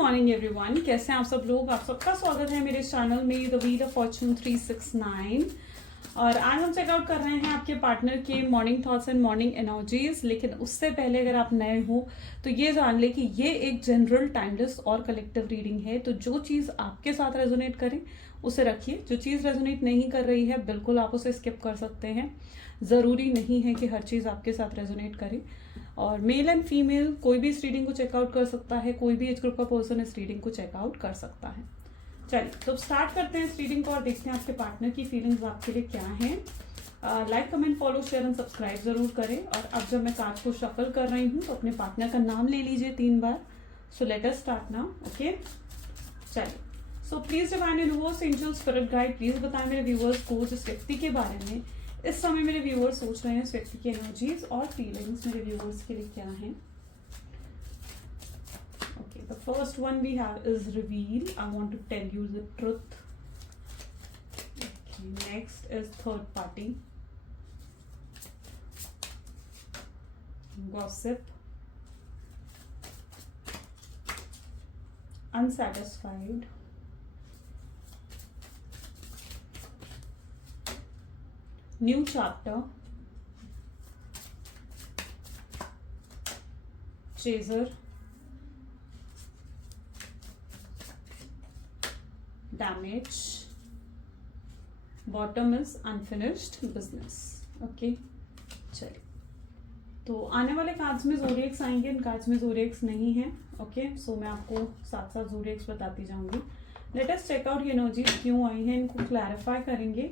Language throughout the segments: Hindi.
मॉर्निंग एवरीवन, कैसे हैं आप सब लोग। आप सबका स्वागत है मेरे चैनल में द व्हील ऑफ फॉर्चून 369। और आज हम चेकआउट कर रहे हैं आपके पार्टनर के morning thoughts and morning energies. लेकिन उससे पहले अगर आप नए हो तो ये जान ले कि ये एक जनरल, टाइमलेस और कलेक्टिव रीडिंग है। तो जो चीज़ आपके साथ रेजोनेट करे उसे रखिए, जो चीज़ रेजोनेट नहीं कर रही है बिल्कुल आप उसे स्किप कर सकते हैं। ज़रूरी नहीं है कि हर चीज़ आपके साथ रेजोनेट करे। और मेल एंड फीमेल कोई भी इस रीडिंग को चेकआउट कर सकता है, कोई भी एज ग्रुप का पर्सन इस रीडिंग को चेकआउट कर सकता है। चलिए तो स्टार्ट करते हैं इस रीडिंग को और देखते हैं आपके पार्टनर की फीलिंग्स आपके लिए क्या हैं। Like, comment, follow, share and subscribe जरूर करें। और अब जब मैं कार्ड को शफल कर रही हूँ तो अपने पार्टनर का नाम ले लीजिए 3 बार। So let us start now. Okay, चलिए। So please divine universe, angel, spirit guide, please बताएं मेरे व्यूअर्स को जिस व्यक्ति के बारे में इस समय मेरे व्यूअर्स सोच रहे हैं, इस व्यक्ति की एनर्जीज और फीलिंग्स मेरे व्यूअर्स के लिए क्या हैं। Okay, the first one we have is reveal. I want to tell you the truth. Okay, next is third party. Gossip. Unsatisfied. New chapter. Chaser. Damage. Bottom is unfinished business. Okay, चलिए तो आने वाले कार्ड्स में ज़ोडिएक्स आएंगे, इन कार्ड्स में ज़ोडिएक्स नहीं है। ओके, सो मैं आपको साथ साथ ज़ोडिएक्स बताती जाऊंगी। लेट अस चेक आउट ये एनर्जी क्यों आई है, इनको क्लैरिफाई करेंगे।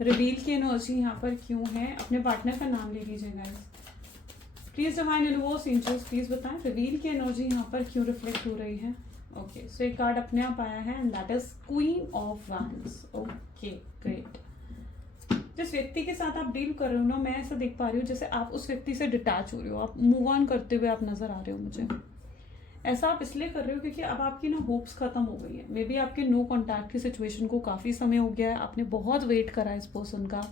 रिवील की एनर्जी यहाँ पर क्यों है। अपने पार्टनर का नाम ले लीजिए guys. Please divine universe, angels please बताएं रिवील की एनर्जी यहाँ पर क्यों रिफ्लेक्ट हो रही है। ओके, सो एक कार्ड अपने आप आया है and that is queen of wands. Okay, great. जिस व्यक्ति के साथ आप डील कर रहे हो ना, मैं ऐसा देख पा रही हूँ जैसे आप उस व्यक्ति से डिटैच हो रहे हो, आप मूव ऑन करते हुए आप नजर आ रहे हो मुझे। ऐसा आप इसलिए कर रहे हो क्योंकि अब आपकी ना होप्स खत्म हो गई है। मे बी आपके नो कॉन्टैक्ट की सिचुएशन को काफी समय हो गया है, आपने बहुत वेट करा इस पर्सन का,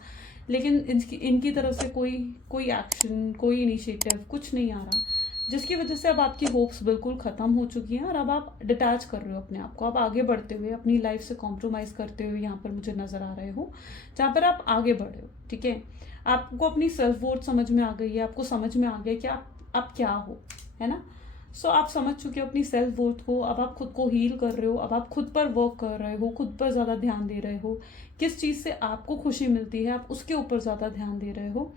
लेकिन इनकी तरफ से कोई एक्शन, कोई इनिशिएटिव कुछ नहीं आ रहा, जिसकी वजह से अब आपकी होप्स बिल्कुल खत्म हो चुकी हैं और अब आप डिटैच कर रहे हो अपने आप को। आप आगे बढ़ते हुए अपनी लाइफ से कॉम्प्रोमाइज करते हुए यहाँ पर मुझे नजर आ रहे हो, जहाँ पर आप आगे बढ़े हो। ठीक है, आपको अपनी सेल्फ वर्थ समझ में आ गई है, आपको समझ में आ गया कि आप क्या हो, है ना। सो आप समझ चुके हो अपनी सेल्फ वर्थ को। अब आप खुद को हील कर रहे हो, अब आप खुद पर वर्क कर रहे हो, खुद पर ज़्यादा ध्यान दे रहे हो। किस चीज़ से आपको खुशी मिलती है आप उसके ऊपर ज़्यादा ध्यान दे रहे हो।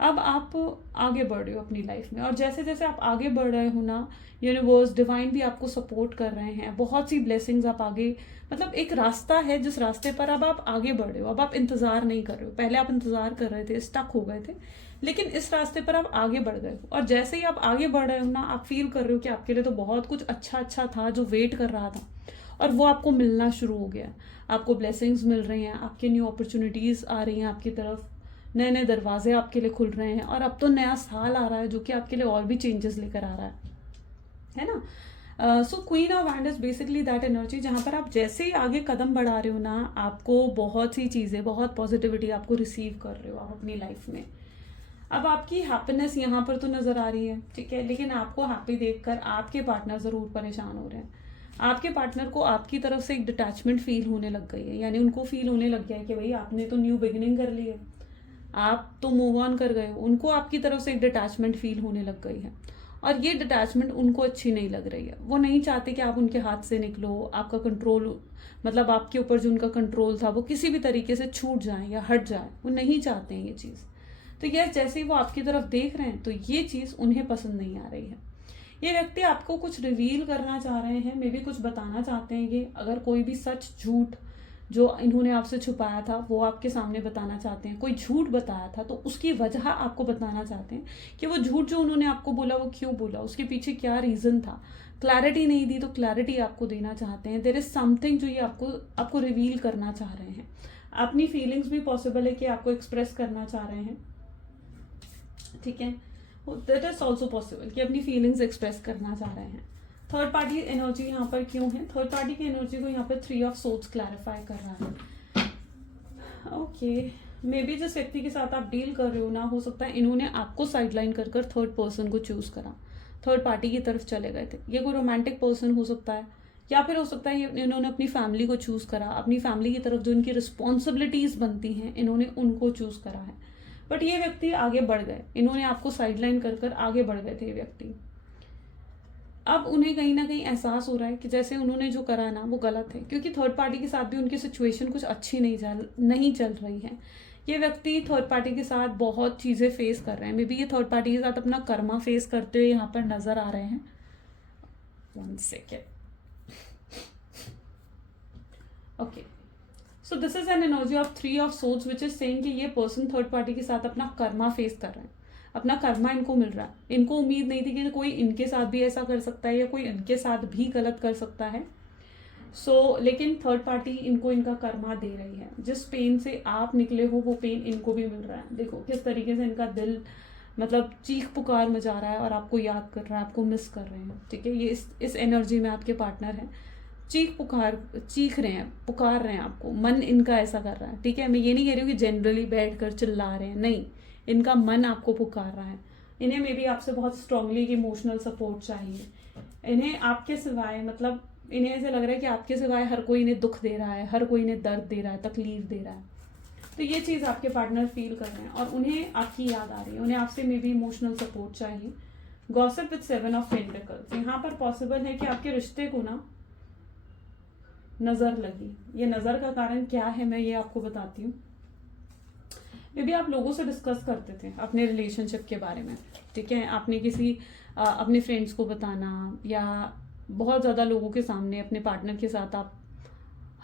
अब आप आगे बढ़ रहे हो अपनी लाइफ में, और जैसे जैसे आप आगे बढ़ रहे हो ना, यूनिवर्स, डिवाइन भी आपको सपोर्ट कर रहे हैं। बहुत सी ब्लेसिंग्स आप आगे, मतलब एक रास्ता है जिस रास्ते पर अब आप आगे बढ़ रहे हो। अब आप इंतजार नहीं कर रहे हो, पहले आप इंतजार कर रहे थे, स्टक हो गए थे, लेकिन इस रास्ते पर आप आगे बढ़ गए हो। और जैसे ही आप आगे बढ़ रहे हो ना, आप फील कर रहे हो कि आपके लिए तो बहुत कुछ अच्छा अच्छा था जो वेट कर रहा था, और वो आपको मिलना शुरू हो गया। आपको ब्लेसिंग्स मिल रही हैं, आपके न्यू अपॉर्चुनिटीज आ रही हैं आपकी तरफ, नए नए दरवाजे आपके लिए खुल रहे हैं। और अब तो नया साल आ रहा है जो कि आपके लिए और भी चेंजेस लेकर आ रहा है ना। सो queen of wand is basically that energy जहाँ पर आप जैसे ही आगे कदम बढ़ा रहे हो ना, आपको बहुत सी चीज़ें, बहुत पॉजिटिविटी आपको रिसीव कर रहे हो आप अपनी लाइफ में। अब आपकी हैप्पीनेस यहाँ पर तो नजर आ रही है, ठीक है, लेकिन आपको हैप्पी देखकर आपके पार्टनर जरूर परेशान हो रहे हैं। आपके पार्टनर को आपकी तरफ से एक डिटैचमेंट फील होने लग गई है, यानी उनको फील होने लग गया है कि भाई आपने तो न्यू बिगिनिंग कर ली है, आप तो मूव ऑन कर गए हो। उनको आपकी तरफ से एक डिटैचमेंट फील होने लग गई है, और ये डिटैचमेंट उनको अच्छी नहीं लग रही है। वो नहीं चाहते कि आप उनके हाथ से निकलो, आपका कंट्रोल, मतलब आपके ऊपर जो उनका कंट्रोल था वो किसी भी तरीके से छूट जाए या हट जाए, वो नहीं चाहते हैं ये चीज़। तो ये जैसे ही वो आपकी तरफ देख रहे हैं तो ये चीज़ उन्हें पसंद नहीं आ रही है। ये व्यक्ति आपको कुछ रिवील करना चाह रहे हैं, मे बी कुछ बताना चाहते हैं। ये अगर कोई भी सच झूठ जो इन्होंने आपसे छुपाया था वो आपके सामने बताना चाहते हैं, कोई झूठ बताया था तो उसकी वजह आपको बताना चाहते हैं कि वो झूठ जो उन्होंने आपको बोला वो क्यों बोला, उसके पीछे क्या रीज़न था। क्लैरिटी नहीं दी तो क्लैरिटी आपको देना चाहते हैं। देयर इज समथिंग जो ये आपको रिवील करना चाह रहे हैं। अपनी फीलिंग्स भी पॉसिबल है कि आपको एक्सप्रेस करना चाह रहे हैं, ठीक है, दैट इज ऑल्सो पॉसिबल कि अपनी फीलिंग्स एक्सप्रेस करना चाह रहे हैं। थर्ड पार्टी एनर्जी यहाँ पर क्यों है, थर्ड पार्टी की एनर्जी को यहाँ पर 3 ऑफ सोर्ड्स क्लैरिफाई कर रहा है। ओके, मे बी जिस व्यक्ति के साथ आप डील कर रहे हो ना, हो सकता है इन्होंने आपको साइडलाइन कर थर्ड पर्सन को चूज करा। थर्ड पार्टी की तरफ चले गए थे। ये कोई रोमांटिक पर्सन हो सकता है, या फिर हो सकता है इन्होंने अपनी फैमिली को चूज़ करा, अपनी फैमिली की तरफ जो इनकी रिस्पॉन्सिबिलिटीज़ बनती हैं इन्होंने उनको चूज़ करा है। बट ये व्यक्ति आगे बढ़ गए, इन्होंने आपको साइडलाइन कर कर आगे बढ़ गए थे ये व्यक्ति। अब उन्हें कहीं ना कहीं एहसास हो रहा है कि जैसे उन्होंने जो करा ना वो गलत है, क्योंकि थर्ड पार्टी के साथ भी उनकी सिचुएशन कुछ अच्छी नहीं चल रही है। ये व्यक्ति थर्ड पार्टी के साथ बहुत चीज़ें फेस कर रहे हैं। मे बी ये थर्ड पार्टी के साथ अपना कर्मा फेस करते हुए यहाँ पर नजर आ रहे हैं। 1 second. Okay, so this is an energy of 3 of swords which is saying कि ये पर्सन थर्ड पार्टी के साथ अपना कर्मा फेस कर रहे हैं, अपना कर्मा इनको मिल रहा है। इनको उम्मीद नहीं थी कि कोई इनके साथ भी ऐसा कर सकता है या कोई इनके साथ भी गलत कर सकता है। लेकिन थर्ड पार्टी इनको इनका कर्मा दे रही है। जिस पेन से आप निकले हो वो पेन इनको भी मिल रहा है। देखो किस तरीके से इनका दिल मतलब चीख पुकार मचा रहा है और आपको याद कर रहा है, आपको मिस कर रहे हैं। ठीक है, ये इस एनर्जी में आपके पार्टनर हैं, चीख रहे हैं, पुकार रहे हैं आपको, मन इनका ऐसा कर रहा है। ठीक है, मैं ये नहीं कह रही हूँ कि जनरली बैठ कर चिल्ला रहे हैं, नहीं, इनका मन आपको पुकार रहा है। इन्हें मे बी आपसे बहुत स्ट्रांगली इमोशनल सपोर्ट चाहिए। इन्हें आपके सिवाय मतलब इन्हें ऐसे लग रहा है कि आपके सिवाय हर कोई इन्हें दुख दे रहा है, हर कोई इन्हें दर्द दे रहा है, तकलीफ दे रहा है। तो ये चीज़ आपके पार्टनर फील कर रहे हैं और उन्हें आपकी याद आ रही है, उन्हें आपसे मे बी इमोशनल सपोर्ट चाहिए। गॉसिप विद 7 ऑफ पेंटिकल्स, यहाँ पर पॉसिबल है कि आपके रिश्ते को ना नजर लगी। ये नजर का कारण क्या है मैं ये आपको बताती हूँ। मे बी आप लोगों से डिस्कस करते थे अपने रिलेशनशिप के बारे में। ठीक है, आपने किसी अपने फ्रेंड्स को बताना या बहुत ज़्यादा लोगों के सामने अपने पार्टनर के साथ आप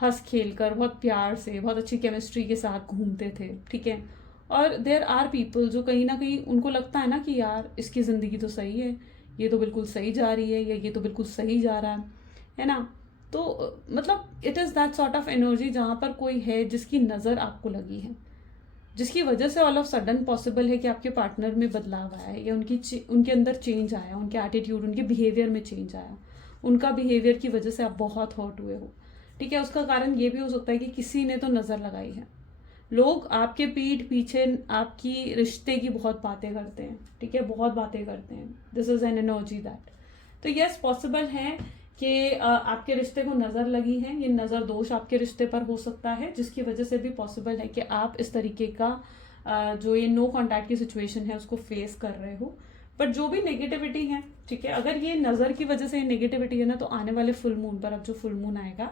हंस खेल कर बहुत प्यार से बहुत अच्छी केमिस्ट्री के साथ घूमते थे। ठीक है, और देयर आर पीपल जो कहीं ना कहीं उनको लगता है ना कि यार इसकी ज़िंदगी तो सही है, ये तो बिल्कुल सही जा रही है या ये तो बिल्कुल सही जा रहा है ना। तो मतलब it is that sort of energy जहाँ पर कोई है जिसकी नज़र आपको लगी है, जिसकी वजह से ऑल ऑफ सडन पॉसिबल है कि आपके पार्टनर में बदलाव आया है या उनके अंदर चेंज आया, उनके एटीट्यूड, उनके बिहेवियर में चेंज आया। उनका बिहेवियर की वजह से आप बहुत हर्ट हुए हो। ठीक है, उसका कारण ये भी हो सकता है कि किसी ने तो नज़र लगाई है। लोग आपके पीठ पीछे आपकी रिश्ते की बहुत बातें करते हैं। ठीक है, बहुत बातें करते हैं। This is an energy that. तो यस, पॉसिबल है कि आपके रिश्ते को नज़र लगी है। ये नज़र दोष आपके रिश्ते पर हो सकता है, जिसकी वजह से भी पॉसिबल है कि आप इस तरीके का जो ये नो कॉन्टैक्ट की सिचुएशन है उसको फेस कर रहे हो। बट जो भी नेगेटिविटी है, ठीक है, अगर ये नज़र की वजह से नेगेटिविटी है ना, तो आने वाले फुल मून पर, अब जो फुल मून आएगा,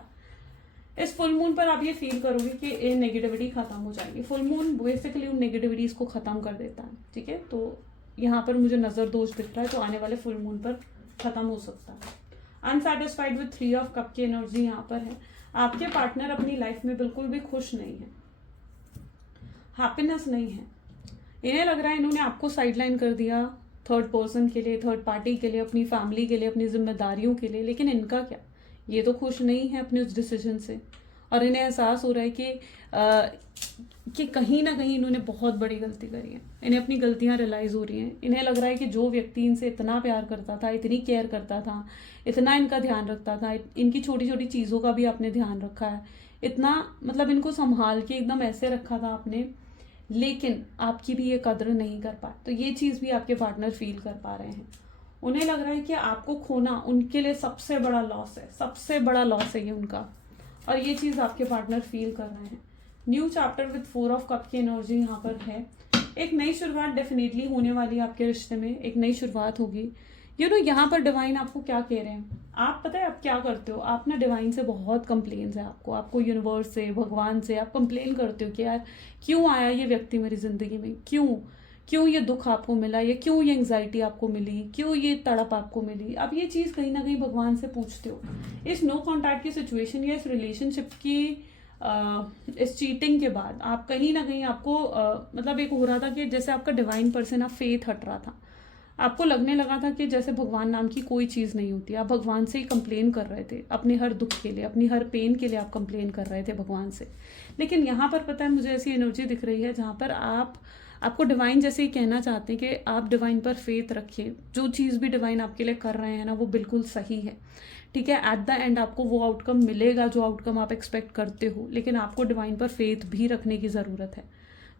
इस फुल मून पर आप ये फील करोगे कि ये नेगेटिविटी खत्म हो जाएगी। फुल मून बेसिकली उन नेगेटिविटीज़ को ख़त्म कर देता है। ठीक है, तो यहाँ पर मुझे नज़र दोष दिख रहा है, तो आने वाले फुल मून पर ख़त्म हो सकता है। अनसेटिस्फाइड विद 3 ऑफ कप की एनर्जी यहाँ पर है। आपके पार्टनर अपनी लाइफ में बिल्कुल भी खुश नहीं है, हैप्पीनेस नहीं है। इन्हें लग रहा है इन्होंने आपको साइडलाइन कर दिया थर्ड पर्सन के लिए, थर्ड पार्टी के लिए, अपनी फैमिली के लिए, अपनी जिम्मेदारियों के लिए। लेकिन इनका क्या, ये तो खुश नहीं है अपने उस डिसीजन से। और इन्हें एहसास हो रहा है कि कहीं ना कहीं इन्होंने बहुत बड़ी गलती करी है। इन्हें अपनी गलतियां रियलाइज हो रही हैं। इन्हें लग रहा है कि जो व्यक्ति इनसे इतना प्यार करता था, इतनी केयर करता था, इतना इनका ध्यान रखता था, इनकी छोटी छोटी चीज़ों का भी आपने ध्यान रखा है, इतना मतलब इनको संभाल के एकदम ऐसे रखा था आपने, लेकिन आपकी भी ये कद्र नहीं कर पाए। तो ये चीज़ भी आपके पार्टनर फील कर पा रहे हैं। उन्हें लग रहा है कि आपको खोना उनके लिए सबसे बड़ा लॉस है, सबसे बड़ा लॉस है ये उनका। और ये चीज़ आपके पार्टनर फील कर रहे हैं। New chapter with 4 of cup की एनर्जी यहाँ पर है। एक नई शुरुआत डेफिनेटली होने वाली है आपके रिश्ते में, एक नई शुरुआत होगी। यहाँ पर डिवाइन आपको क्या कह रहे हैं, आप पता है आप क्या करते हो, आप ना डिवाइन से बहुत कंप्लेन्स है आपको यूनिवर्स से, भगवान से आप कंप्लेन करते हो कि यार क्यों आया ये व्यक्ति मेरी ज़िंदगी में, क्यों ये दुख आपको मिला, या क्यों ये एंग्जाइटी आपको मिली, क्यों ये तड़प आपको मिली। अब ये चीज़ कहीं ना कहीं भगवान से पूछते हो। इस नो कॉन्टैक्ट की सिचुएशन या इस रिलेशनशिप की इस चीटिंग के बाद आप कहीं ना कहीं आपको मतलब एक हो रहा था कि जैसे आपका डिवाइन पर्सन आप फेथ हट रहा था। आपको लगने लगा था कि जैसे भगवान नाम की कोई चीज़ नहीं होती। आप भगवान से ही कंप्लेन कर रहे थे अपने हर दुख के लिए, अपनी हर पेन के लिए आप कंप्लेन कर रहे थे भगवान से। लेकिन यहाँ पर पता है मुझे ऐसी एनर्जी दिख रही है जहाँ पर आपको डिवाइन जैसे ही कहना चाहते हैं कि आप डिवाइन पर फेथ रखिए। जो चीज़ भी डिवाइन आपके लिए कर रहे हैं ना वो बिल्कुल सही है। ठीक है, एट द एंड आपको वो आउटकम मिलेगा जो आउटकम आप एक्सपेक्ट करते हो, लेकिन आपको डिवाइन पर फेथ भी रखने की ज़रूरत है।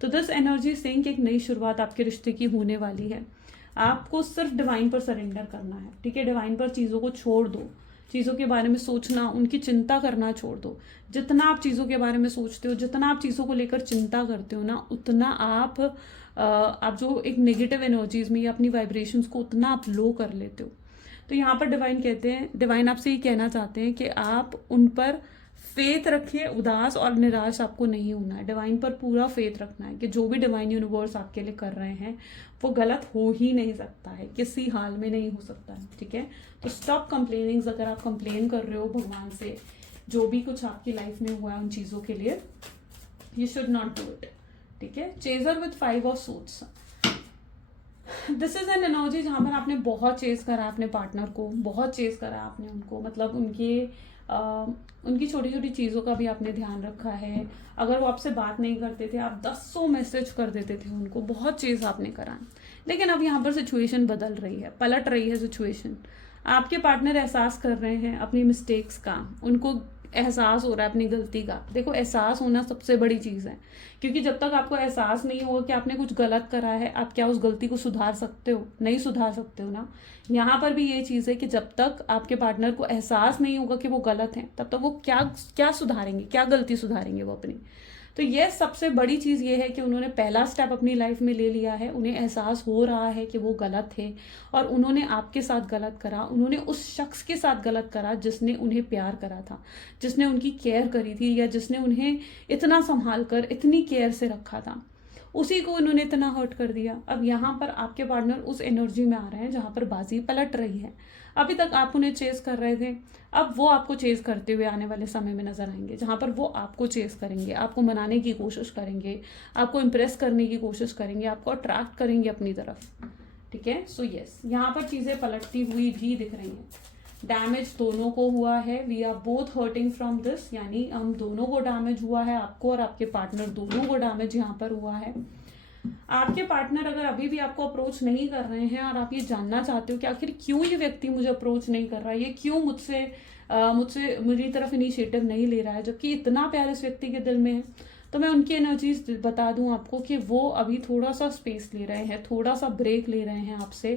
तो दिस एनर्जी सेइंग कि एक नई शुरुआत आपके रिश्ते की होने वाली है। आपको सिर्फ डिवाइन पर सरेंडर करना है, ठीक है। डिवाइन पर चीज़ों को छोड़ दो, चीज़ों के बारे में सोचना, उनकी चिंता करना छोड़ दो। जितना आप चीज़ों के बारे में सोचते हो, जितना आप चीज़ों को लेकर चिंता करते हो ना, उतना आप जो एक नेगेटिव एनर्जीज में या अपनी वाइब्रेशंस को उतना आप लो कर लेते हो। तो यहाँ पर डिवाइन कहते हैं, डिवाइन आपसे ये कहना चाहते हैं कि आप उन पर फेथ रखिए, उदास और निराश आपको नहीं होना है। डिवाइन पर पूरा फेथ रखना है कि जो भी डिवाइन यूनिवर्स आपके लिए कर रहे हैं वो गलत हो ही नहीं सकता है, किसी हाल में नहीं हो सकता है, ठीक है। तो स्टॉप कंप्लेनिंग। अगर आप कंप्लेन कर रहे हो भगवान से जो भी कुछ आपकी लाइफ में हुआ है उन चीज़ों के लिए, you should not do it, ठीक है। Chaser with 5 of suits, this is an energy जहां पर आपने बहुत चेज करा अपने पार्टनर को, बहुत चेज करा आपने उनको, मतलब उनकी छोटी छोटी चीज़ों का भी आपने ध्यान रखा है। अगर वो आपसे बात नहीं करते थे, आप 10 मैसेज कर देते थे उनको, बहुत चीज़ आपने करा। लेकिन अब यहाँ पर सिचुएशन बदल रही है, पलट रही है सिचुएशन। आपके पार्टनर एहसास कर रहे हैं अपनी मिस्टेक्स का, उनको एहसास हो रहा है अपनी गलती का। देखो, एहसास होना सबसे बड़ी चीज़ है, क्योंकि जब तक आपको एहसास नहीं होगा कि आपने कुछ गलत करा है, आप क्या उस गलती को सुधार सकते हो? नहीं सुधार सकते हो ना। यहाँ पर भी ये चीज़ है कि जब तक आपके पार्टनर को एहसास नहीं होगा कि वो गलत है, तब तक वो क्या सुधारेंगे, क्या गलती सुधारेंगे वो अपनी। तो ये सबसे बड़ी चीज़ ये है कि उन्होंने पहला स्टेप अपनी लाइफ में ले लिया है, उन्हें एहसास हो रहा है कि वो गलत थे और उन्होंने आपके साथ गलत करा, उन्होंने उस शख्स के साथ गलत करा जिसने उन्हें प्यार करा था, जिसने उनकी केयर करी थी, या जिसने उन्हें इतना संभाल कर इतनी केयर से रखा था, उसी को उन्होंने इतना हर्ट कर दिया। अब यहाँ पर आपके पार्टनर उस एनर्जी में आ रहे हैं जहाँ पर बाजी पलट रही है। अभी तक आप उन्हें चेस कर रहे थे, अब वो आपको चेस करते हुए आने वाले समय में नजर आएंगे, जहाँ पर वो आपको चेस करेंगे, आपको मनाने की कोशिश करेंगे, आपको इम्प्रेस करने की कोशिश करेंगे, आपको अट्रैक्ट करेंगे अपनी तरफ, ठीक है। सो यस, यहाँ पर चीज़ें पलटती हुई भी दिख रही हैं। डैमेज दोनों को हुआ है, we are both hurting from this, यानी हम दोनों को डैमेज हुआ है, आपको और आपके पार्टनर दोनों को डैमेज यहाँ पर हुआ है। आपके पार्टनर अगर अभी भी आपको अप्रोच नहीं कर रहे हैं और आप ये जानना चाहते हो कि आखिर क्यों ये व्यक्ति मुझे अप्रोच नहीं कर रहा है, ये क्यों मेरी तरफ इनिशिएटिव नहीं ले रहा है, जबकि इतना प्यार इस व्यक्ति के दिल में है, तो मैं उनकी एनर्जीज बता दूं आपको कि वो अभी थोड़ा सा स्पेस ले रहे हैं, थोड़ा सा ब्रेक ले रहे हैं आपसे,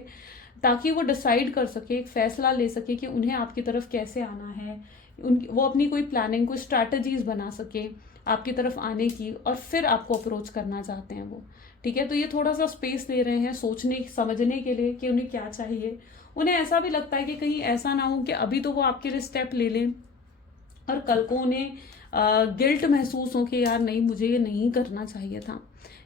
ताकि वो डिसाइड कर सके, एक फैसला ले सके कि उन्हें आपकी तरफ कैसे आना है, वो अपनी कोई प्लानिंग, कोई स्ट्रैटेजीज बना सके आपकी तरफ आने की, और फिर आपको अप्रोच करना चाहते हैं वो, ठीक है। तो ये थोड़ा सा स्पेस ले रहे हैं सोचने समझने के लिए कि उन्हें क्या चाहिए। उन्हें ऐसा भी लगता है कि कहीं ऐसा ना हो कि अभी तो वो आपके लिए स्टेप ले लें और कल को उन्हें गिल्ट महसूस हो कि यार नहीं, मुझे ये नहीं करना चाहिए था,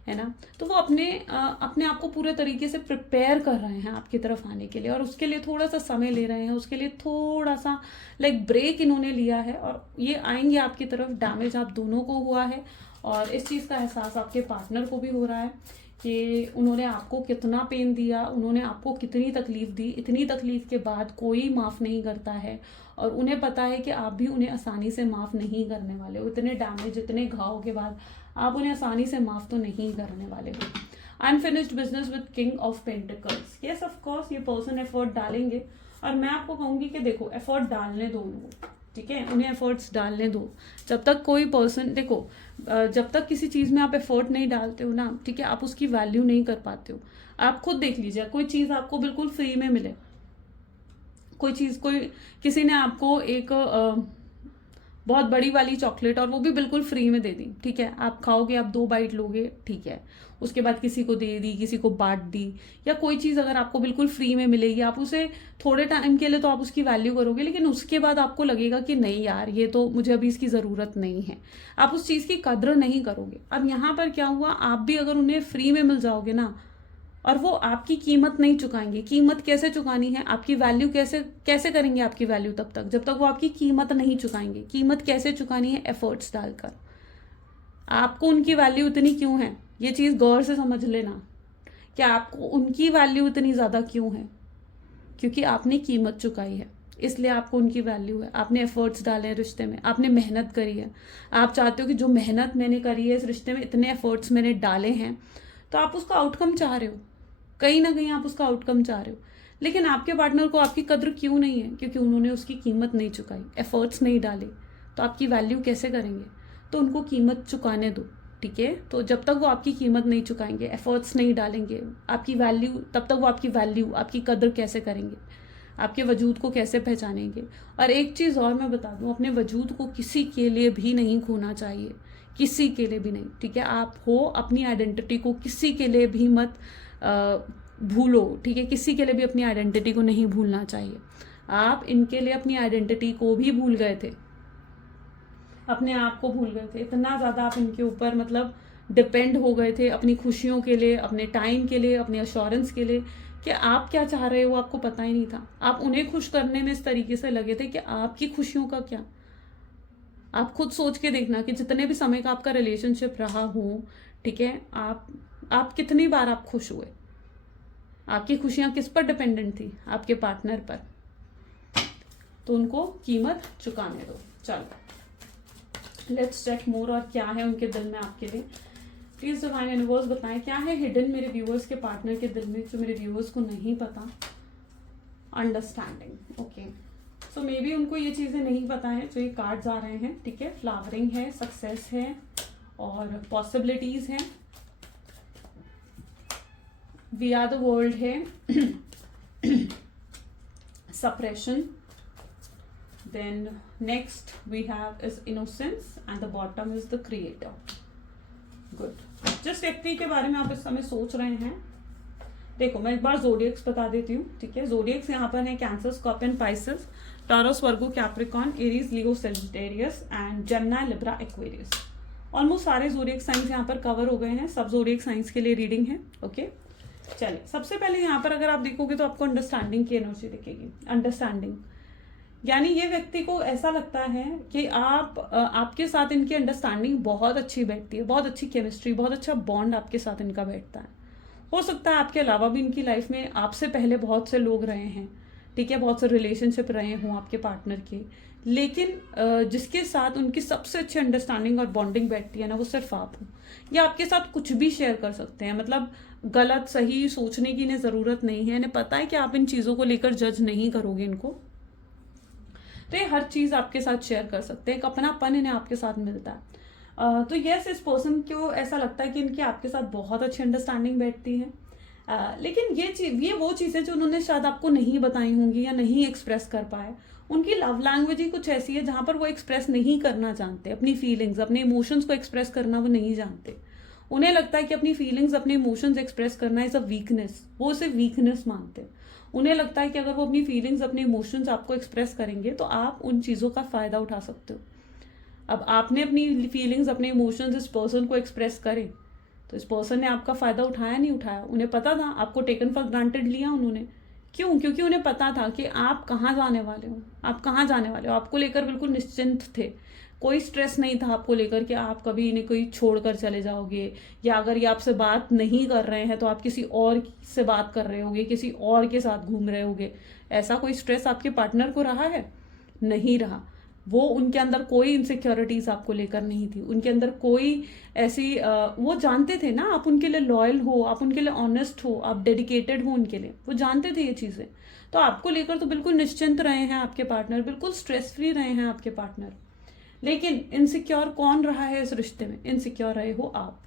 है ना। तो वो अपने आप को पूरे तरीके से प्रिपेयर कर रहे हैं आपकी तरफ आने के लिए, और उसके लिए थोड़ा सा समय ले रहे हैं, उसके लिए थोड़ा सा ब्रेक इन्होंने लिया है, और ये आएंगे आपकी तरफ। डैमेज आप दोनों को हुआ है, और इस चीज़ का एहसास आपके पार्टनर को भी हो रहा है कि उन्होंने आपको कितना पेन दिया, उन्होंने आपको कितनी तकलीफ दी। इतनी तकलीफ के बाद कोई माफ़ नहीं करता है, और उन्हें पता है कि आप भी उन्हें आसानी से माफ़ नहीं करने वाले हो। इतने डैमेज, इतने घाव के बाद आप उन्हें आसानी से माफ़ तो नहीं करने वाले हो। Unfinished business with king of pentacles, yes of course ये पर्सन एफर्ट डालेंगे, और मैं आपको कहूँगी कि देखो, एफर्ट डालने दो उनको, ठीक है, उन्हें एफर्ट्स डालने दो। जब तक कोई पर्सन, देखो, जब तक किसी चीज़ में आप एफर्ट नहीं डालते हो ना, ठीक है, आप उसकी वैल्यू नहीं कर पाते हो। आप खुद देख लीजिए, कोई चीज़ आपको बिल्कुल फ्री में मिले, किसी ने आपको एक बहुत बड़ी वाली चॉकलेट, और वो भी बिल्कुल फ्री में दे दी, ठीक है, आप खाओगे, आप 2 बाइट लोगे, ठीक है, उसके बाद किसी को दे दी, किसी को बांट दी, या कोई चीज़ अगर आपको बिल्कुल फ्री में मिलेगी, आप उसे थोड़े टाइम के लिए तो आप उसकी वैल्यू करोगे, लेकिन उसके बाद आपको लगेगा कि नहीं यार, ये तो मुझे अभी इसकी ज़रूरत नहीं है, आप उस चीज़ की कद्र नहीं करोगे। अब यहाँ पर क्या हुआ, आप भी अगर उन्हें फ्री में मिल जाओगे ना, और वो आपकी कीमत नहीं चुकाएंगे। कीमत कैसे चुकानी है, आपकी वैल्यू कैसे करेंगे आपकी वैल्यू, तब तक जब तक वो आपकी कीमत नहीं चुकाएंगे। कीमत कैसे चुकानी है, एफर्ट्स डालकर। आपको उनकी वैल्यू इतनी क्यों है, ये चीज़ गौर से समझ लेना कि आपको उनकी वैल्यू इतनी ज़्यादा क्यों है, क्योंकि आपने कीमत चुकाई है, इसलिए आपको उनकी वैल्यू है। आपने एफर्ट्स डाले हैं रिश्ते में, आपने मेहनत करी है, आप चाहते हो कि जो मेहनत मैंने करी है इस रिश्ते में, इतने एफर्ट्स मैंने डाले हैं, तो आप उसका आउटकम चाह रहे हो, कहीं ना कहीं आप उसका आउटकम चाह रहे हो। लेकिन आपके पार्टनर को आपकी कद्र क्यों नहीं है, क्योंकि उन्होंने उसकी कीमत नहीं चुकाई, एफर्ट्स नहीं डाले, तो आपकी वैल्यू कैसे करेंगे। तो उनको कीमत चुकाने दो, ठीक है। तो जब तक वो आपकी कीमत नहीं चुकाएंगे, एफर्ट्स नहीं डालेंगे, आपकी वैल्यू, तब तक वो आपकी वैल्यू, आपकी कदर कैसे करेंगे, आपके वजूद को कैसे पहचानेंगे। और एक चीज़ और मैं बता दूं, अपने वजूद को किसी के लिए भी नहीं खोना चाहिए, किसी के लिए भी नहीं, ठीक है। आप हो, अपनी आइडेंटिटी को किसी के लिए भी मत भूलो, ठीक है। किसी के लिए भी अपनी आइडेंटिटी को नहीं भूलना चाहिए। आप इनके लिए अपनी आइडेंटिटी को भी भूल गए थे, अपने आप को भूल गए थे, इतना ज़्यादा आप इनके ऊपर मतलब डिपेंड हो गए थे अपनी खुशियों के लिए, अपने टाइम के लिए, अपने अश्योरेंस के लिए, कि आप क्या चाह रहे हो आपको पता ही नहीं था। आप उन्हें खुश करने में इस तरीके से लगे थे कि आपकी खुशियों का क्या। आप खुद सोच के देखना कि जितने भी समय का आपका रिलेशनशिप रहा हो, ठीक है, आप कितनी बार आप खुश हुए, आपकी खुशियां किस पर डिपेंडेंट थी, आपके पार्टनर पर। तो उनको कीमत चुकाने दो। चलो लेट्स चेक मोर, और क्या है उनके दिल में आपके लिए। प्लीज डिवाइन यूनिवर्स बताएं क्या है हिडन मेरे व्यूअर्स के पार्टनर के दिल में, जो मेरे व्यूअर्स को नहीं पता। Understanding, okay. So may be उनको ये चीज़ें नहीं पता है जो ये कार्ड्स आ रहे हैं, ठीक है। फ्लावरिंग है, सक्सेस है, और पॉसिबिलिटीज है, वी आर द वर्ल्ड है, suppression, then next we have is innocence and the bottom is the creator. Good. जिस व्यक्ति के बारे में आप इस समय सोच रहे हैं, देखो मैं एक बार जोडियक्स बता देती हूँ, ठीक है। जोडियक्स यहाँ पर है cancer, scorpion, Pisces, taurus, Virgo, Capricorn, Aries, Leo, Sagittarius and Gemini, Libra, Aquarius. Almost सारे जोडियक साइंस यहाँ पर कवर हो गए हैं। सब जोडियक साइंस के लिए रीडिंग है, ओके। चलिए सबसे पहले यहाँ पर अगर आप देखोगे तो आपको अंडरस्टैंडिंग की एनर्जी दिखेगी। अंडरस्टैंडिंग यानी ये व्यक्ति को ऐसा लगता है कि आपके साथ इनकी अंडरस्टैंडिंग बहुत अच्छी बैठती है, बहुत अच्छी केमिस्ट्री, बहुत अच्छा बॉन्ड आपके साथ इनका बैठता है। हो सकता है आपके अलावा भी इनकी लाइफ में आपसे पहले बहुत से लोग रहे हैं, ठीक है, बहुत से रिलेशनशिप रहे हों आपके पार्टनर के, लेकिन जिसके साथ उनकी सबसे अच्छी अंडरस्टैंडिंग और बॉन्डिंग बैठती है ना, वो सिर्फ आप हो। या आपके साथ कुछ भी शेयर कर सकते हैं, मतलब गलत सही सोचने की इन्हें ज़रूरत नहीं है। इन्हें पता है कि आप इन चीज़ों को लेकर जज नहीं करोगे इनको, तो ये हर चीज़ आपके साथ शेयर कर सकते हैं। एक अपनापन इन्हें आपके साथ मिलता है। तो यस, इस पर्सन को ऐसा लगता है कि इनकी आपके साथ बहुत अच्छी अंडरस्टैंडिंग बैठती है। लेकिन ये वो चीज़ें जो उन्होंने शायद आपको नहीं बताई होंगी या नहीं एक्सप्रेस कर पाए। उनकी लव लैंग्वेज ही कुछ ऐसी है जहाँ पर वो एक्सप्रेस नहीं करना जानते, अपनी फीलिंग्स, अपने इमोशंस को एक्सप्रेस करना वो नहीं जानते। उन्हें लगता है कि अपनी फीलिंग्स, अपने इमोशंस एक्सप्रेस करना इज अ वीकनेस, वो उसे वीकनेस मानते हैं। उन्हें लगता है कि अगर वो अपनी फीलिंग्स, अपने इमोशंस आपको एक्सप्रेस करेंगे तो आप उन चीज़ों का फ़ायदा उठा सकते हो। अब आपने अपनी फीलिंग्स, अपने इमोशंस इस पर्सन को एक्सप्रेस करें तो इस पर्सन ने आपका फ़ायदा उठाया नहीं उठाया। उन्हें पता था, आपको टेकन फॉर ग्रांटेड लिया उन्होंने। क्यों? क्योंकि उन्हें पता था कि आप कहाँ जाने वाले हो, आप कहाँ जाने वाले हो। आपको लेकर बिल्कुल निश्चिंत थे, कोई स्ट्रेस नहीं था आपको लेकर कि आप कभी इन्हें कोई छोड़कर चले जाओगे, या अगर ये आपसे बात नहीं कर रहे हैं तो आप किसी और से बात कर रहे होगे, किसी और के साथ घूम रहे होगे। ऐसा कोई स्ट्रेस आपके पार्टनर को रहा है? नहीं रहा। वो उनके अंदर कोई इनसिक्योरिटीज आपको लेकर नहीं थी, उनके अंदर कोई ऐसी वो जानते थे ना आप उनके लिए लॉयल हो, आप उनके लिए ऑनेस्ट हो, आप डेडिकेटेड हो उनके लिए, वो जानते थे ये चीज़ें। तो आपको लेकर तो बिल्कुल निश्चिंत रहे हैं आपके पार्टनर, बिल्कुल स्ट्रेस फ्री रहे हैं आपके पार्टनर। लेकिन इनसिक्योर कौन रहा है इस रिश्ते में? इनसिक्योर रहे हो आप।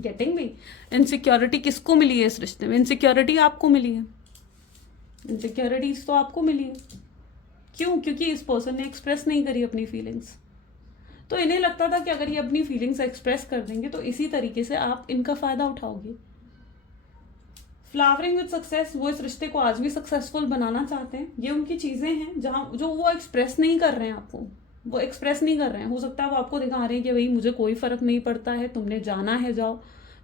Getting me? इनसिक्योरिटी किसको मिली है इस रिश्ते में? इनसिक्योरिटी आपको मिली है। इनसिक्योरिटीज तो आपको मिली है। क्यों? क्योंकि इस पर्सन ने एक्सप्रेस नहीं करी अपनी फीलिंग्स। तो इन्हें लगता था कि अगर ये अपनी फीलिंग्स एक्सप्रेस कर देंगे तो इसी तरीके से आप इनका फायदा उठाओगे। फ्लावरिंग विद सक्सेस, वो इस रिश्ते को आज भी सक्सेसफुल बनाना चाहते हैं। ये उनकी चीजें हैं जहाँ जो वो एक्सप्रेस नहीं कर रहे हैं आपको, वो एक्सप्रेस नहीं कर रहे हैं। हो सकता है वो आपको दिखा रहे हैं कि भाई मुझे कोई फर्क नहीं पड़ता है, तुमने जाना है जाओ,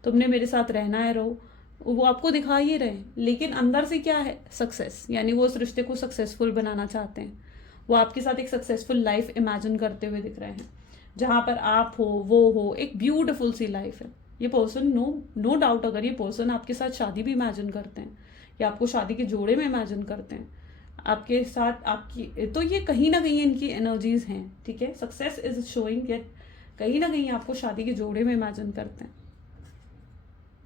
तुमने मेरे साथ रहना है रहो, वो आपको दिखा ही रहे हैं। लेकिन अंदर से क्या है? सक्सेस। यानी वो इस रिश्ते को सक्सेसफुल बनाना चाहते हैं। वो आपके साथ एक सक्सेसफुल लाइफ इमेजिन करते हुए दिख रहे हैं, जहां पर आप हो, वो हो, एक ब्यूटिफुल सी लाइफ है। ये पर्सन नो डाउट, अगर ये पर्सन आपके साथ शादी भी इमेजिन करते हैं या आपको शादी के जोड़े में इमेजिन करते हैं आपके साथ आपकी, तो ये कहीं ना कहीं इनकी एनर्जीज हैं, ठीक है। सक्सेस इज शोइंग दैट कहीं ना कहीं आपको शादी के जोड़े में इमेजिन करते हैं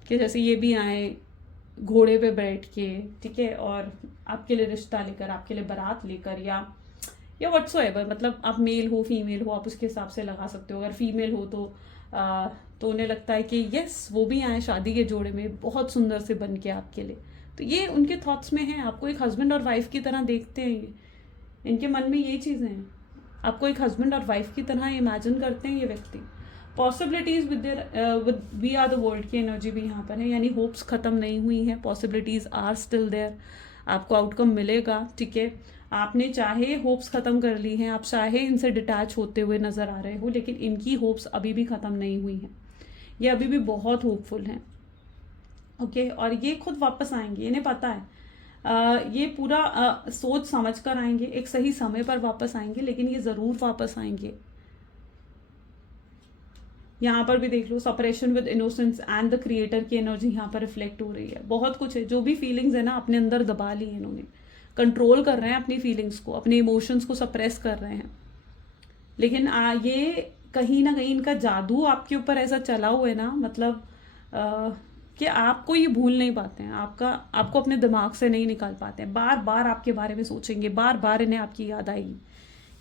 कि जैसे ये भी आए घोड़े पे बैठ के, ठीक है, और आपके लिए रिश्ता लेकर, आपके लिए बारात लेकर, या व्हाट्सोएवर, मतलब आप मेल हो फीमेल हो आप उसके हिसाब से लगा सकते हो। अगर फीमेल हो तो तो उन्हें लगता है कि यस वो भी आए शादी के जोड़े में बहुत सुंदर से बन के आपके लिए। तो ये उनके थॉट्स में है, आपको एक हस्बैंड और वाइफ की तरह देखते हैं ये, इनके मन में ये चीज़ें हैं, आपको एक हस्बैंड और वाइफ की तरह इमेजिन करते हैं ये व्यक्ति। Possibilities with there we are the world की एनर्जी भी यहाँ पर है, यानी होप्स खत्म नहीं हुई हैं, पॉसिबिलिटीज आर स्टिल देयर, आपको आउटकम मिलेगा। ठीक है, आपने चाहे होप्स खत्म कर ली हैं, आप चाहे इनसे डिटैच होते हुए नजर आ रहे हो, लेकिन इनकी होप्स अभी भी खत्म नहीं हुई हैं, ये अभी भी बहुत होपफुल हैं। ओके, और ये खुद वापस आएंगे, इन्हें पता है। ये पूरा सोच समझ कर आएंगे, एक सही समय पर वापस आएंगे, लेकिन ये जरूर वापस आएंगे। यहाँ पर भी देख लो, separation with innocence and the creator की एनर्जी यहाँ पर रिफ्लेक्ट हो रही है। बहुत कुछ है, जो भी फीलिंग्स है ना अपने अंदर दबा ली है इन्होंने, कंट्रोल कर रहे हैं अपनी फीलिंग्स को, अपने इमोशंस को सप्रेस कर रहे हैं। लेकिन ये कहीं ना कहीं इनका जादू आपके ऊपर ऐसा चला हुआ है ना, मतलब कि आपको ये भूल नहीं पाते हैं, आपको अपने दिमाग से नहीं निकाल पाते हैं, बार बार आपके बारे में सोचेंगे, बार बार इन्हें आपकी याद आएगी।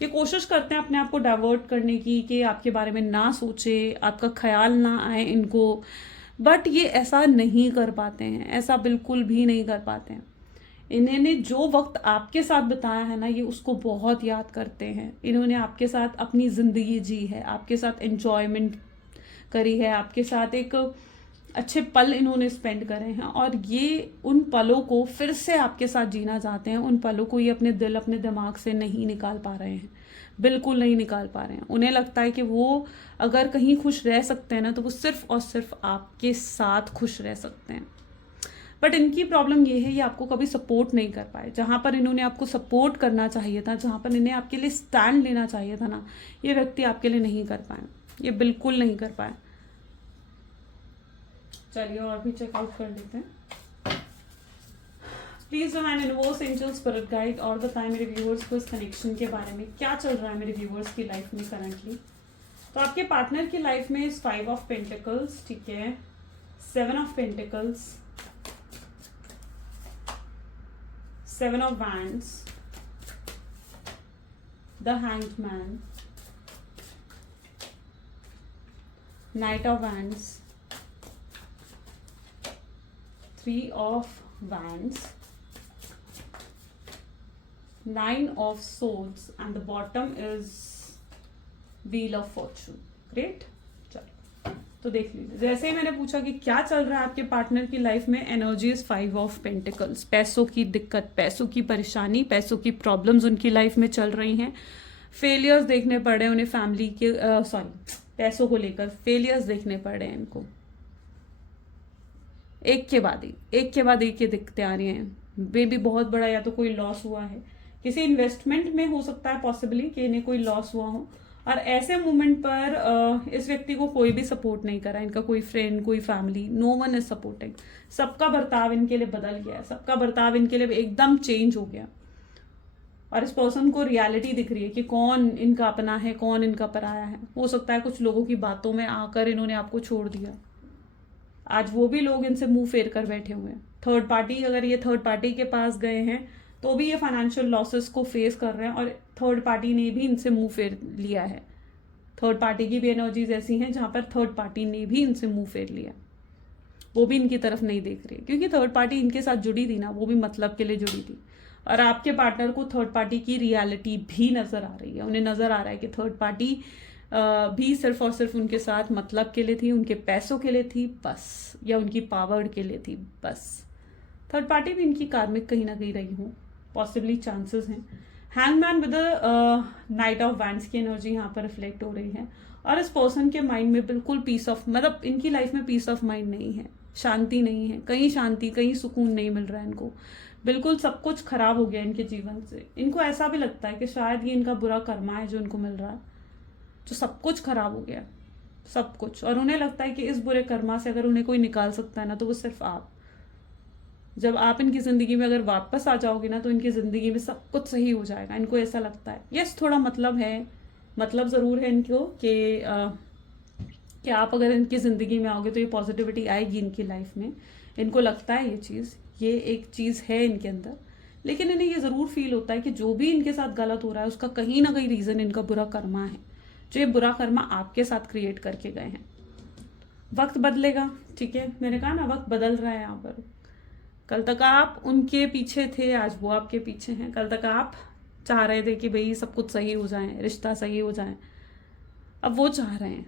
ये कोशिश करते हैं अपने आप को डाइवर्ट करने की, कि आपके बारे में ना सोचे, आपका ख्याल ना आए इनको, बट ये ऐसा नहीं कर पाते हैं, ऐसा बिल्कुल भी नहीं कर पाते हैं। इन्होंने जो वक्त आपके साथ बताया है ना, ये उसको बहुत याद करते हैं। इन्होंने आपके साथ अपनी ज़िंदगी जी है, आपके साथ एंजॉयमेंट करी है, आपके साथ एक अच्छे पल इन्होंने स्पेंड करे हैं, और ये उन पलों को फिर से आपके साथ जीना चाहते हैं। उन पलों को ये अपने दिल, अपने दिमाग से नहीं निकाल पा रहे हैं, बिल्कुल नहीं निकाल पा रहे हैं। उन्हें लगता है कि वो अगर कहीं खुश रह सकते हैं ना, तो वो सिर्फ और सिर्फ आपके साथ खुश रह सकते हैं। बट इनकी प्रॉब्लम ये है, ये आपको कभी सपोर्ट नहीं कर पाए। जहाँ पर इन्होंने आपको सपोर्ट करना चाहिए था, जहाँ पर इन्हें आपके लिए स्टैंड लेना चाहिए था ना, ये व्यक्ति आपके लिए नहीं कर पाए, ये बिल्कुल नहीं कर पाए। चलिए और भी चेकआउट कर लेते हैं। Please divine universe, angel, spirit guide, और बताएं मेरे व्यूअर्स को इस कनेक्शन के बारे में, क्या चल रहा है मेरे व्यूअर्स की लाइफ में करंटली। तो आपके पार्टनर की लाइफ में 5 ऑफ पेंटिकल्स, ठीक है, 7 of pentacles, 7 of Wands, the Hanged Man, Knight of Wands, 3 of Wands, 9 of Swords, and the bottom is Wheel of Fortune. Great. तो देख लीजिए, जैसे ही मैंने पूछा कि क्या चल रहा है आपके पार्टनर की लाइफ में, एनर्जी इज 5 ऑफ पेंटिकल्स। पैसों की दिक्कत, पैसों की परेशानी, पैसों की प्रॉब्लम्स उनकी लाइफ में चल रही हैं। फेलियर्स देखने पड़ रहे हैं उन्हें फैमिली के, पैसों को लेकर फेलियर्स देखने पड़ रहे हैं इनको, एक के बाद एक ये दिक्कतें आ रही हैं। वे भी बहुत बड़ा, या तो कोई लॉस हुआ है, किसी इन्वेस्टमेंट में हो सकता है पॉसिबली कि इन्हें कोई लॉस हुआ हो, और ऐसे मोमेंट पर इस व्यक्ति को कोई भी सपोर्ट नहीं करा, इनका कोई फ्रेंड, कोई family, no one is supporting. सबका बर्ताव इनके लिए बदल गया है, सबका बर्ताव इनके लिए एकदम चेंज हो गया, और इस पर्सन को रियलिटी दिख रही है कि कौन इनका अपना है, कौन इनका पराया है। हो सकता है कुछ लोगों की बातों में आकर इन्होंने आपको छोड़ दिया, आज वो भी लोग इनसे मुंह फेर कर बैठे हुए हैं। थर्ड पार्टी, अगर ये थर्ड पार्टी के पास गए हैं तो भी ये फाइनेंशियल लॉसेस को फेस कर रहे हैं, और थर्ड पार्टी ने भी इनसे मुंह फेर लिया है। थर्ड पार्टी की भी एनर्जीज ऐसी हैं जहां पर थर्ड पार्टी ने भी इनसे मुंह फेर लिया, वो भी इनकी तरफ नहीं देख रही, क्योंकि थर्ड पार्टी इनके साथ जुड़ी थी ना, वो भी मतलब के लिए जुड़ी थी। और आपके पार्टनर को थर्ड पार्टी की रियलिटी भी नजर आ रही है, उन्हें नजर आ रहा है कि थर्ड पार्टी भी सिर्फ और सिर्फ उनके साथ मतलब के लिए थी, उनके पैसों के लिए थी बस, या उनकी पावर के लिए थी बस। थर्ड पार्टी भी इनकी कार्मिक कहीं ना कहीं रही हो, पॉसिबली चांसेस हैं। Hangman with night of wands की एनर्जी यहाँ पर रिफ्लेक्ट हो रही है, और इस पर्सन के माइंड में बिल्कुल पीस ऑफ, मतलब इनकी लाइफ में पीस ऑफ माइंड नहीं है, शांति नहीं है, कहीं शांति, कहीं सुकून नहीं मिल रहा है इनको, बिल्कुल सब कुछ खराब हो गया इनके जीवन से। इनको ऐसा भी लगता है कि शायद ये इनका बुरा कर्मा है जो इनको मिल रहा है, जो सब कुछ खराब हो गया, सब कुछ। और उन्हें लगता है कि इस बुरे कर्मा से अगर उन्हें कोई निकाल सकता है ना, तो वो सिर्फ आप। जब आप इनकी जिंदगी में अगर वापस आ जाओगे ना, तो इनकी जिंदगी में सब कुछ सही हो जाएगा, इनको ऐसा लगता है। यस, थोड़ा मतलब है, मतलब जरूर है इनको कि आप अगर इनकी जिंदगी में आओगे तो ये पॉजिटिविटी आएगी इनकी लाइफ में, इनको लगता है ये चीज़, ये एक चीज़ है इनके अंदर। लेकिन इन्हें ये ज़रूर फील होता है कि जो भी इनके साथ गलत हो रहा है उसका कहीं ना कहीं रीज़न इनका बुरा कर्मा है, जो ये बुरा कर्मा आपके साथ क्रिएट करके गए हैं। वक्त बदलेगा, ठीक है, मैंने कहा ना वक्त बदल रहा है यहाँ पर। कल तक आप उनके पीछे थे, आज वो आपके पीछे हैं। कल तक आप चाह रहे थे कि भाई सब कुछ सही हो जाए, रिश्ता सही हो जाए, अब वो चाह रहे हैं,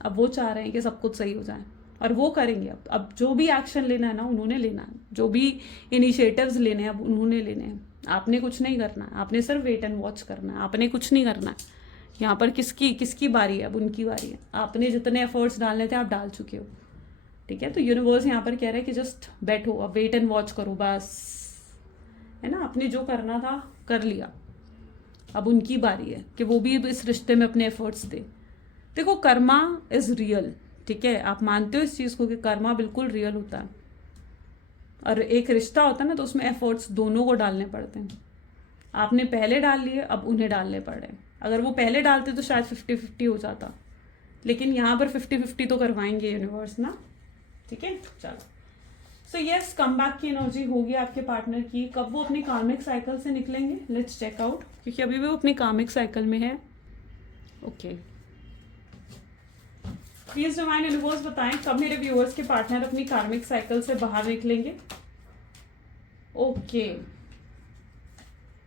अब वो चाह रहे हैं कि सब कुछ सही हो जाए, और वो करेंगे। अब जो भी एक्शन लेना है ना उन्होंने लेना है, जो भी इनिशिएटिव्स लेने हैं अब उन्होंने लेने हैं। आपने कुछ नहीं करना है, आपने सिर्फ वेट एंड वॉच करना है, आपने कुछ नहीं करना है। यहाँ पर किसकी बारी है? अब उनकी बारी है। आपने जितने एफर्ट्स डालने थे आप डाल चुके हो, ठीक है। तो यूनिवर्स यहाँ पर कह रहा है कि जस्ट बैठो, अब वेट एंड वॉच करो बस, है ना। आपने जो करना था कर लिया, अब उनकी बारी है कि वो भी इस रिश्ते में अपने एफर्ट्स दे। देखो कर्मा इज रियल, ठीक है, आप मानते हो इस चीज़ को कि कर्मा बिल्कुल रियल होता है, और एक रिश्ता होता है ना तो उसमें एफर्ट्स दोनों को डालने पड़ते हैं। आपने पहले डाल लिए, अब उन्हें डालने पड़ रहे हैं। अगर वो पहले डालते तो शायद 50-50 हो जाता, लेकिन यहाँ पर 50-50 तो करवाएंगे यूनिवर्स ना, ठीक है। चलो, सो यस, कम बैक की एनर्जी होगी आपके पार्टनर की। कब वो अपने कार्मिक साइकिल से निकलेंगे, लेट्स चेक आउट, क्योंकि अभी भी वो अपने कार्मिक साइकिल में है। ओके, प्लीज डिवाइन यूनिवर्स बताएं कब मेरे व्यूअर्स के पार्टनर अपनी कार्मिक साइकिल से बाहर निकलेंगे। Okay,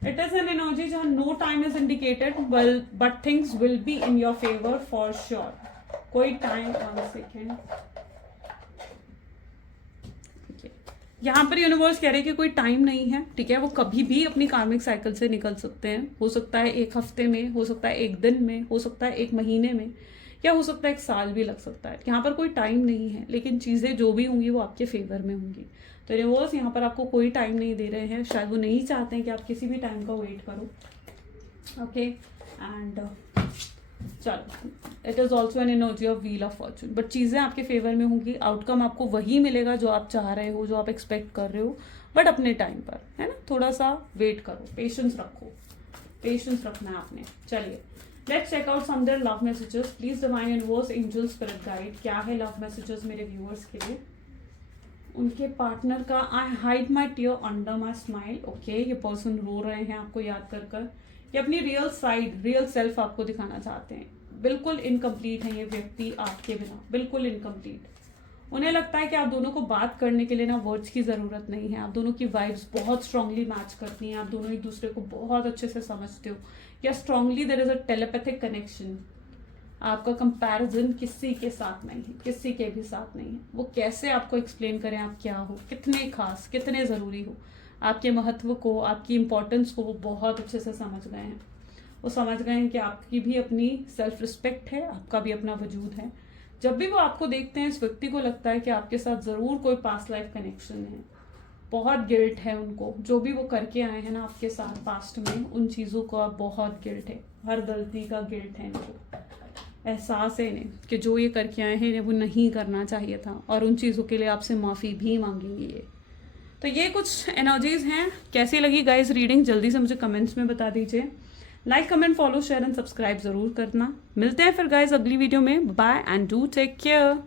it is an energy जहां no time is indicated, well but things will be in your favour for sure. कोई टाइम, 1 सेकेंड, यहाँ पर यूनिवर्स कह रहे हैं कि कोई टाइम नहीं है, ठीक है। वो कभी भी अपनी कार्मिक साइकिल से निकल सकते हैं। हो सकता है 1 हफ्ते में, हो सकता है 1 दिन में, हो सकता है 1 महीने में, या हो सकता है 1 साल भी लग सकता है। यहाँ पर कोई टाइम नहीं है, लेकिन चीज़ें जो भी होंगी वो आपके फेवर में होंगी। तो यूनिवर्स यहाँ पर आपको कोई टाइम नहीं दे रहे हैं, शायद वो नहीं चाहते हैं कि आप किसी भी टाइम का वेट करो। ओके, एंड चलो, it is also an energy of wheel of Fortune, but चीज़ें आपके फेवर में होंगी। आउटकम आपको वही मिलेगा जो आप चाह रहे हो, जो आप एक्सपेक्ट कर रहे हो, बट अपने टाइम पर, है ना। थोड़ा सा वेट करो, पेशेंस रखो, पेशेंस रखना है आपने। चलिए, let's check out some there love messages. Please divine universe, angel, spirit guide, क्या है लव मैसेजेस मेरे व्यूअर्स के लिए। उनके पार्टनर का, I hide my tear under my smile. Okay, ये पर्सन रो रहे हैं आपको याद कर कर, ये अपनी रियल साइड, रियल सेल्फ आपको दिखाना चाहते हैं। बिल्कुल इनकम्प्लीट है ये व्यक्ति आपके बिना, बिल्कुल इनकम्प्लीट। उन्हें लगता है कि आप दोनों को बात करने के लिए ना वर्ड्स की ज़रूरत नहीं है। आप दोनों की वाइब्स बहुत स्ट्रांगली मैच करती हैं, आप दोनों एक दूसरे को बहुत अच्छे से समझते हो, या strongly there is a telepathic connection. आपका कंपैरिजन किसी के साथ नहीं है, किसी के भी साथ नहीं है। वो कैसे आपको एक्सप्लेन करें आप क्या हो, कितने खास, कितने ज़रूरी हो, आपके महत्व को, आपकी इम्पोर्टेंस को वो बहुत अच्छे से समझ गए हैं। वो समझ गए हैं कि आपकी भी अपनी सेल्फ रिस्पेक्ट है, आपका भी अपना वजूद है। जब भी वो आपको देखते हैं, इस व्यक्ति को लगता है कि आपके साथ ज़रूर कोई पास्ट लाइफ कनेक्शन है। बहुत गिल्ट है उनको, जो भी वो करके आए हैं ना आपके साथ पास्ट में, उन चीज़ों का बहुत गिल्ट है, हर गलती का गिल्ट है इनको। एहसास है इन्हें कि जो ये करके आए हैं इन्हें वो नहीं करना चाहिए था, और उन चीज़ों के लिए आपसे माफ़ी भी मांगेंगे ये। तो ये कुछ एनर्जीज हैं। कैसी लगी गाइस रीडिंग, जल्दी से मुझे कमेंट्स में बता दीजिए। Like, comment, follow, share and subscribe जरूर करना। मिलते हैं फिर गाइस अगली वीडियो में। Bye and do take care.